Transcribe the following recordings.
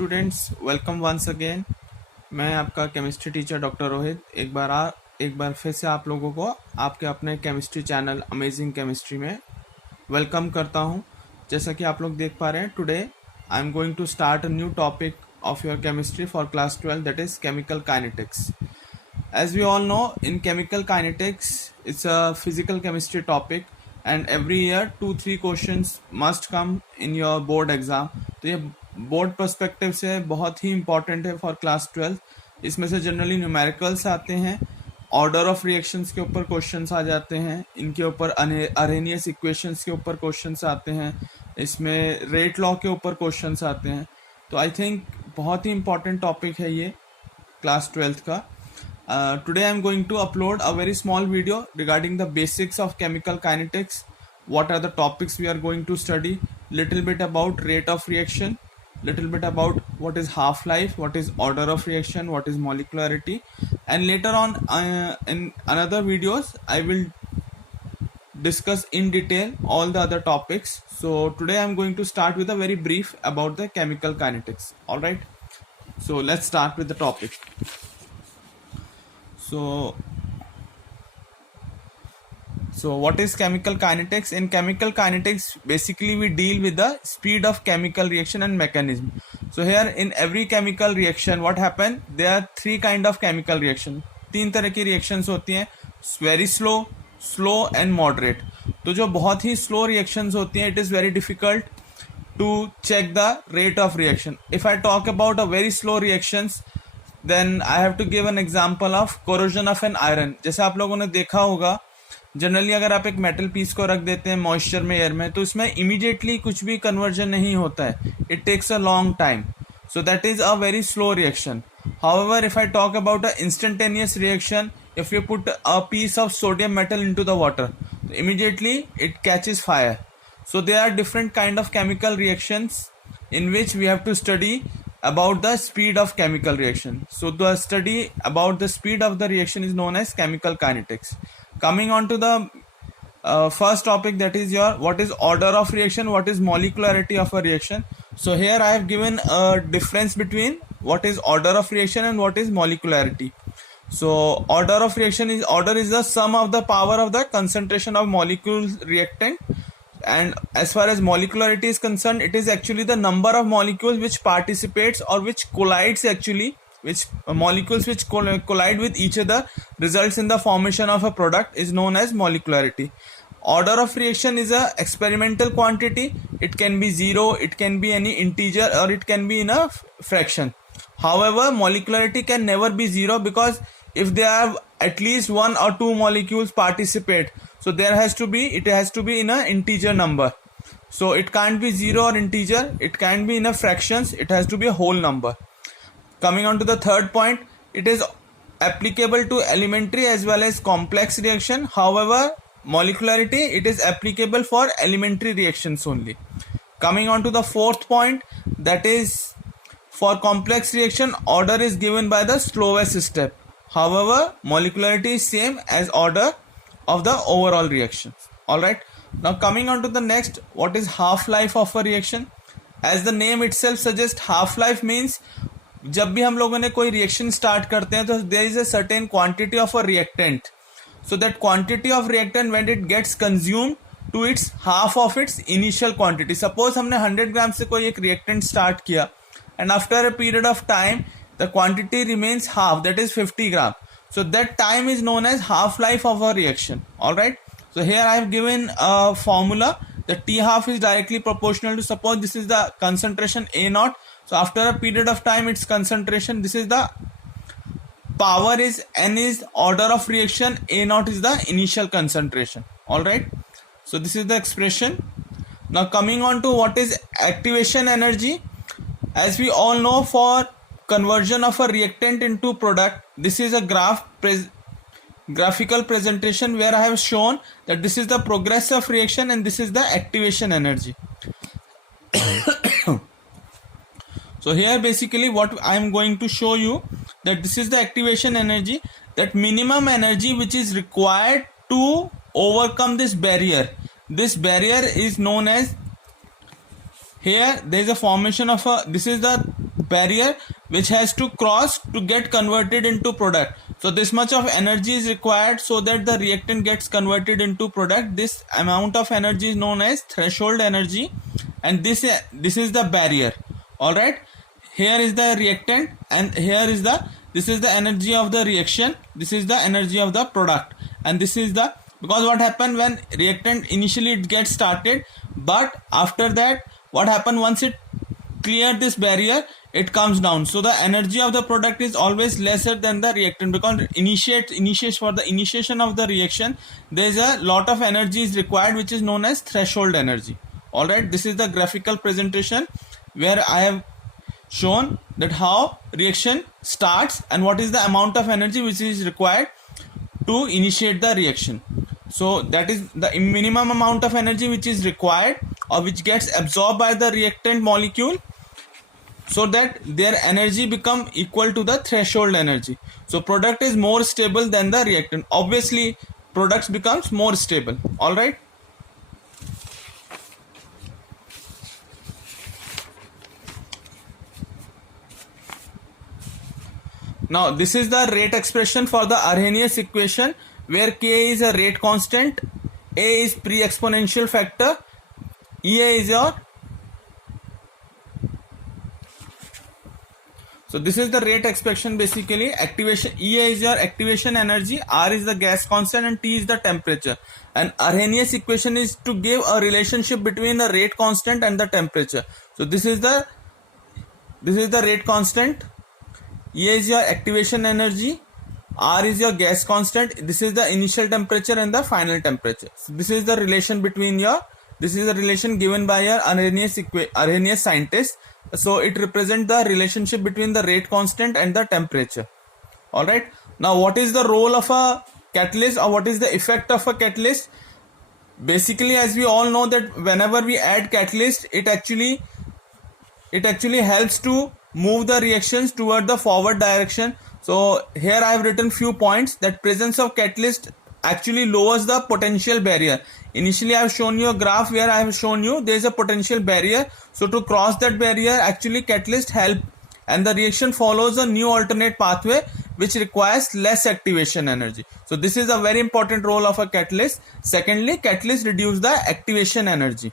Students welcome once again. मैं आपका chemistry teacher doctor Rohit एक बार फिर से आप लोगों को आपके अपने केमिस्ट्री चैनल अमेजिंग केमिस्ट्री में वेलकम करता हूं। जैसा कि आप लोग देख पा रहे हैं, today I am going to start a new topic of your chemistry for class 12, that is chemical kinetics. As we all know, in chemical kinetics, it's a physical chemistry topic, and every year 2-3 questions must come in your board exam. तो ये board perspective से बहुत ही important है for class 12. इसमें से generally numericals आते हैं, order of reactions के ऊपर क्वेश्चंस आ जाते हैं, इनके ऊपर अरेनियस इक्वेशंस के ऊपर क्वेश्चंस आते हैं, इसमें रेट लॉ के ऊपर क्वेश्चंस आते हैं. तो आई थिंक बहुत ही इंपॉर्टेंट टॉपिक है ये क्लास 12 का. Today I am going to upload a very small video regarding the basics of chemical kinetics. What are the topics we are going to study? Little bit about rate of reaction, little bit about what is half-life, what is order of reaction, what is molecularity, and later on in another videos I will discuss in detail all the other topics. So today I am going to start with a very brief about the chemical kinetics. All right. So let's start with the topic. So what is chemical kinetics? In chemical kinetics, basically we deal with the speed of chemical reaction and mechanism. So here in every chemical reaction, what happen? There are three kind of chemical reaction. तीन तरह की reactions होती हैं, very slow, slow and moderate. तो जो बहुत ही slow reactions होती हैं, it is very difficult to check the rate of reaction. If I talk about a very slow reactions, then I have to give an example of corrosion of an iron. जैसे आप लोगों ने देखा होगा, generally अगर आप एक metal piece को रख देते हैं मॉइस्चर में, एयर में, तो इसमें इमीडिएटली कुछ भी कन्वर्जन नहीं होता है. It takes a long time. So that is a very slow reaction. However if I talk about a instantaneous reaction, if you put a piece of sodium metal into the water, तो immediately it catches fire. So there are different kind of chemical reactions in which we have to study about the speed of chemical reaction. So the study about the speed of the reaction is known as chemical kinetics. Coming on to the first topic, that is your what is order of reaction, what is molecularity of a reaction. So here I have given a difference between what is order of reaction and what is molecularity. So order of reaction is the sum of the power of the concentration of molecules reactant. And as far as molecularity is concerned, it is actually the number of molecules which participates or which collides actually, which molecules which collide with each other results in the formation of a product is known as molecularity. Order of reaction is a experimental quantity. It can be zero, it can be any integer, or it can be in a fraction. However, molecularity can never be zero, because if there are at least one or two molecules participate, so it has to be in a integer number. So it can't be zero or integer, it can't be in a fractions, it has to be a whole number. Coming on to the third point, it is applicable to elementary as well as complex reaction. However, molecularity, it is applicable for elementary reactions only. Coming on to the fourth point, that is for complex reaction, order is given by the slowest step. However, molecularity is same as order of the overall reactions. Alright. Now coming on to the next, what is half-life of a reaction? As the name itself suggests, half-life means जब भी हम लोगों ने कोई reaction start करते हैं, तो there is a certain quantity of a reactant. So that quantity of reactant, when it gets consumed to its half of its initial quantity. Suppose हमने 100 ग्राम से कोई एक reactant start किया, and after a period of time the quantity remains half, that is 50 gram. So that time is known as half-life of a reaction. Alright. So here I have given a formula. The T half is directly proportional to, suppose this is the concentration A naught. So after a period of time, its concentration, this is the power is N is order of reaction, A naught is the initial concentration. Alright. So this is the expression. Now coming on to what is activation energy. As we all know, for conversion of a reactant into product, this is a graphical presentation where I have shown that this is the progress of reaction and this is the activation energy. So here basically what I am going to show you, that this is the activation energy, that minimum energy which is required to overcome this barrier. This barrier is known as, here there is a formation of a, this is the barrier which has to cross to get converted into product. So this much of energy is required so that the reactant gets converted into product. This amount of energy is known as threshold energy, and this is the barrier. All right, here is the reactant, and here is this is the energy of the reaction, this is the energy of the product, and this is the, because what happened when reactant initially it gets started, but after that what happened, once it clear this barrier it comes down, so the energy of the product is always lesser than the reactant, because initiate for the initiation of the reaction there is a lot of energy is required, which is known as threshold energy. All right, this is the graphical presentation where I have shown that how reaction starts and what is the amount of energy which is required to initiate the reaction. So that is the minimum amount of energy which is required or which gets absorbed by the reactant molecule, so that their energy become equal to the threshold energy. So product is more stable than the reactant. Obviously products becomes more stable. All right, now this is the rate expression for the Arrhenius equation, where K is a rate constant, A is pre-exponential factor, EA is your, so this is the rate expression basically. Activation, EA is your activation energy, R is the gas constant, and T is the temperature. And Arrhenius equation is to give a relationship between the rate constant and the temperature. So this is the rate constant, E is your activation energy, R is your gas constant, this is the initial temperature and the final temperature. So this is the relation between your, this is the relation given by your Arrhenius scientist. So it represents the relationship between the rate constant and the temperature. All right, now what is the role of a catalyst, or what is the effect of a catalyst? Basically, as we all know that whenever we add catalyst, it actually helps to move the reactions toward the forward direction. So here I have written few points that presence of catalyst actually lowers the potential barrier. Initially I have shown you a graph where I have shown you there is a potential barrier. So to cross that barrier, actually catalyst help, and the reaction follows a new alternate pathway which requires less activation energy. So this is a very important role of a catalyst. Secondly, catalyst reduce the activation energy.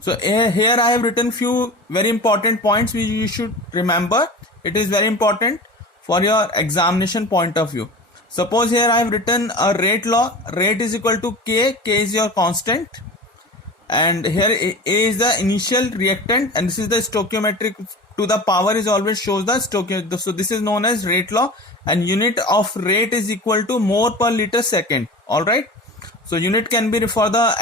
So here I have written few very important points which you should remember. It is very important for your examination point of view. Suppose here I have written a rate law. Rate is equal to K. K is your constant, and here A is the initial reactant, and this is the stoichiometric to the power is always shows the stoichiometric. So this is known as rate law, and unit of rate is equal to mole per liter second. All right. So unit can be for the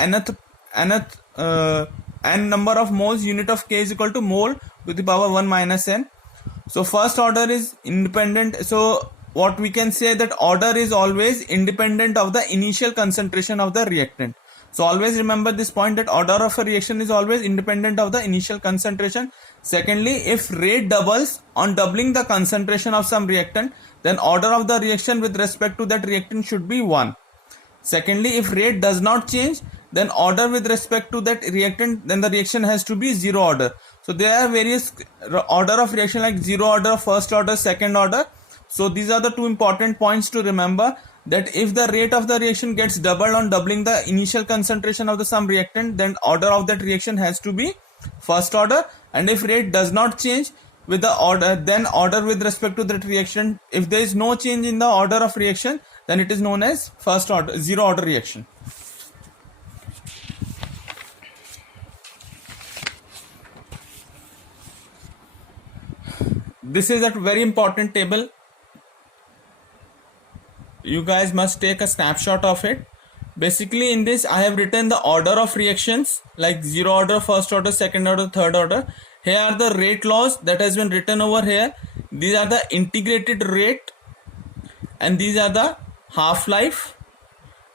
n number of moles. Unit of K is equal to mole to the power 1 minus n. So first order is independent. So what we can say that order is always independent of the initial concentration of the reactant. So always remember this point, that order of a reaction is always independent of the initial concentration. Secondly, if rate doubles on doubling the concentration of some reactant, then order of the reaction with respect to that reactant should be 1. Secondly, if rate does not change, then order with respect to that reactant, then the reaction has to be 0 order. So there are various order of reaction like 0 order, first order, second order. So these are the two important points to remember, that if the rate of the reaction gets doubled on doubling the initial concentration of the some reactant, then order of that reaction has to be first order. And if rate does not change with the order, then order with respect to that reaction, if there is no change in the order of reaction, then it is known as first order, 0 order reaction. This is a very important table. You guys must take a snapshot of it. Basically in this I have written the order of reactions like 0 order, first order, second order, third order. Here are the rate laws that has been written over here. These are the integrated rate, and these are the half-life,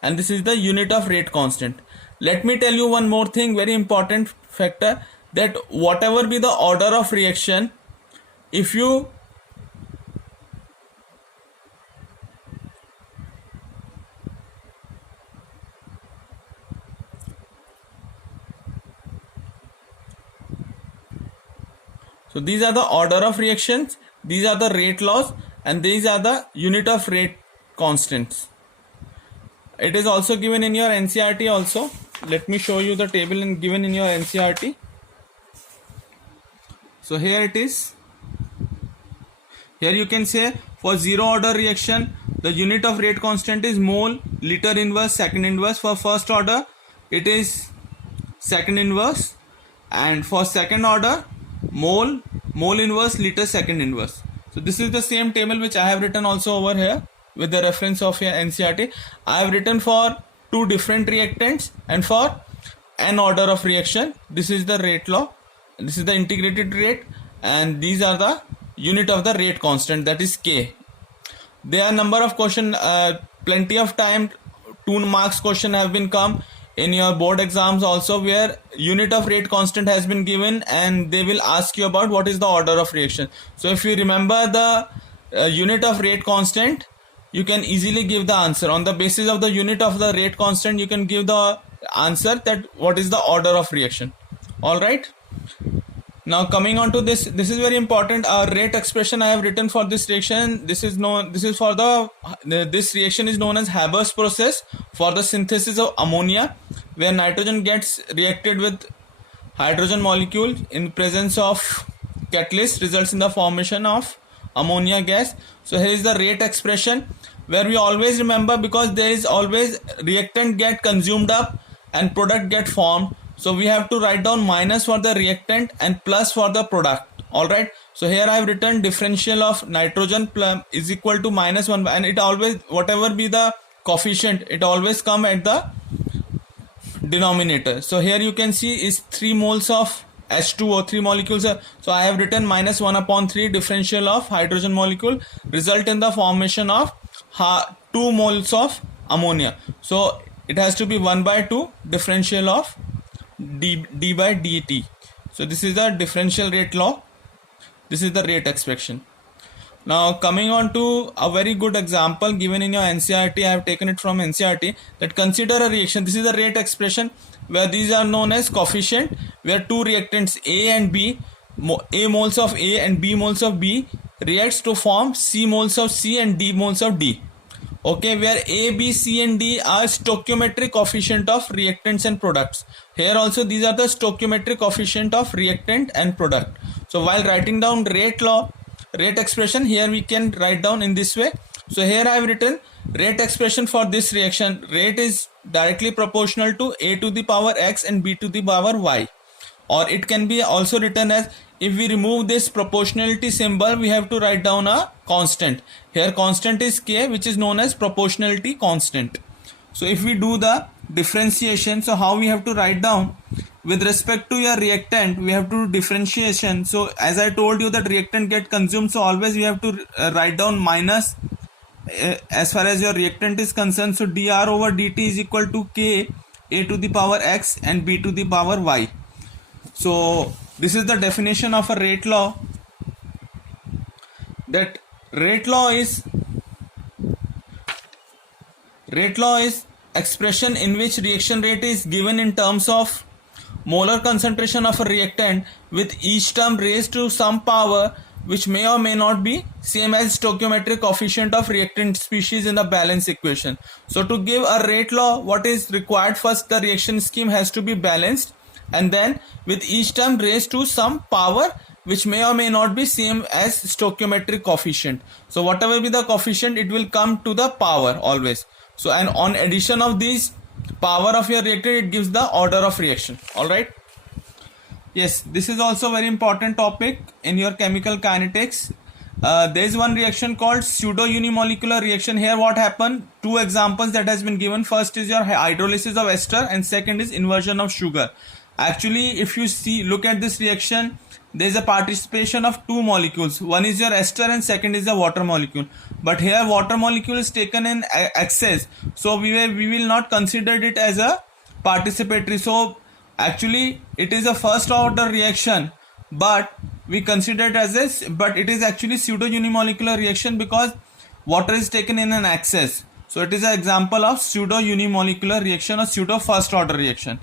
and this is the unit of rate constant. Let me tell you one more thing, very important factor, that whatever be the order of reaction, if you So these are the order of reactions, these are the rate laws, and these are the unit of rate constants. It is also given in your NCERT also. Let me show you the table given in your NCERT. So here it is. Here you can say for zero order reaction, the unit of rate constant is mole, liter inverse, second inverse. For first order, it is second inverse, and for second order, mole, mole inverse, liter, second inverse. So this is the same table which I have written also over here with the reference of your NCERT. I have written for two different reactants and for n order of reaction. This is the rate law, this is the integrated rate, and these are the unit of the rate constant, that is K. There are number of question, plenty of time, 2 marks question have been come in your board exams also, where unit of rate constant has been given and they will ask you about what is the order of reaction. So if you remember the unit of rate constant, you can easily give the answer. On the basis of the unit of the rate constant, you can give the answer that what is the order of reaction. Alright. Now coming on to this is very important. Our rate expression I have written for this reaction. This is for this reaction is known as Haber's process for the synthesis of ammonia, where nitrogen gets reacted with hydrogen molecule in presence of catalyst, results in the formation of ammonia gas. So here is the rate expression, where we always remember, because there is always reactant get consumed up and product get formed. So we have to write down minus for the reactant and plus for the product. Alright. So here I have written differential of nitrogen is equal to -1, and it always, whatever be the coefficient, it always come at the denominator. So here you can see is 3 moles of H2O, 3 molecules. So I have written -1/3 differential of hydrogen molecule result in the formation of 2 moles of ammonia. So it has to be 1/2 differential of d by dt. So this is the differential rate law. This is the rate expression. Now coming on to a very good example given in your NCERT, I have taken it from NCERT, that consider a reaction. This is the rate expression, where these are known as coefficient, where two reactants A and B, A moles of A and B moles of B reacts to form C moles of C and D moles of D. Okay, where A, B, C and D are stoichiometric coefficient of reactants and products. Here also these are the stoichiometric coefficient of reactant and product. So while writing down rate law, rate expression, here we can write down in this way. So here I have written rate expression for this reaction. Rate is directly proportional to A to the power X and B to the power Y. Or it can be also written as, if we remove this proportionality symbol, we have to write down a constant. Here constant is K, which is known as proportionality constant. So if we do the differentiation, so how we have to write down with respect to your reactant, we have to do differentiation. So as I told you that reactant get consumed, so always we have to write down minus as far as your reactant is concerned. So dr over dt is equal to K, A to the power X and B to the power Y. So this is the definition of a rate law. That rate law is expression in which reaction rate is given in terms of molar concentration of a reactant, with each term raised to some power which may or may not be same as stoichiometric coefficient of reactant species in the balance equation. So to give a rate law, what is required? First, the reaction scheme has to be balanced, and then with each term raised to some power which may or may not be same as stoichiometric coefficient. So whatever be the coefficient, it will come to the power always. So and on addition of these power of your reactant, it gives the order of reaction. Alright. Yes, this is also very important topic in your chemical kinetics. There is one reaction called pseudo unimolecular reaction. Here what happened? Two examples that has been given. First is your hydrolysis of ester and second is inversion of sugar. Actually, if you look at this reaction, there is a participation of two molecules. One is your ester and second is the water molecule. But here water molecule is taken in excess, so we will not consider it as a participatory. So actually it is a first order reaction, but we consider it as this, but it is actually pseudo unimolecular reaction because water is taken in an excess. So it is an example of pseudo unimolecular reaction or pseudo first order reaction.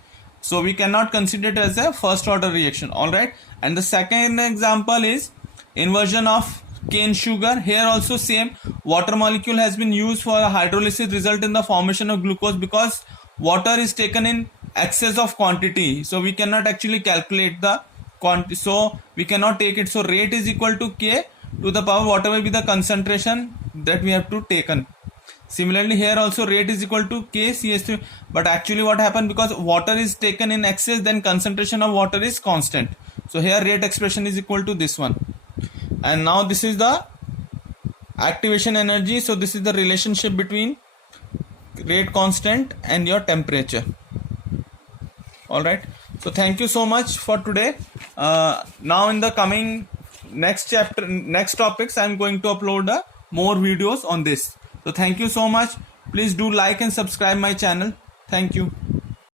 So we cannot consider it as a first order reaction. All right. And the second example is inversion of cane sugar. Here also same, water molecule has been used for hydrolysis, result in the formation of glucose, because water is taken in excess of quantity, so we cannot actually calculate the quantity, so we cannot take it. So rate is equal to K to the power whatever be the concentration that we have to taken. Similarly here also rate is equal to K CH3, but actually what happened, because water is taken in excess, then concentration of water is constant, so here rate expression is equal to this one. And now this is the activation energy. So this is the relationship between rate constant and your temperature. All right, so thank you so much for today. Now in the coming next topics, I'm going to upload more videos on this. So thank you so much. Please do like and subscribe my channel. Thank you.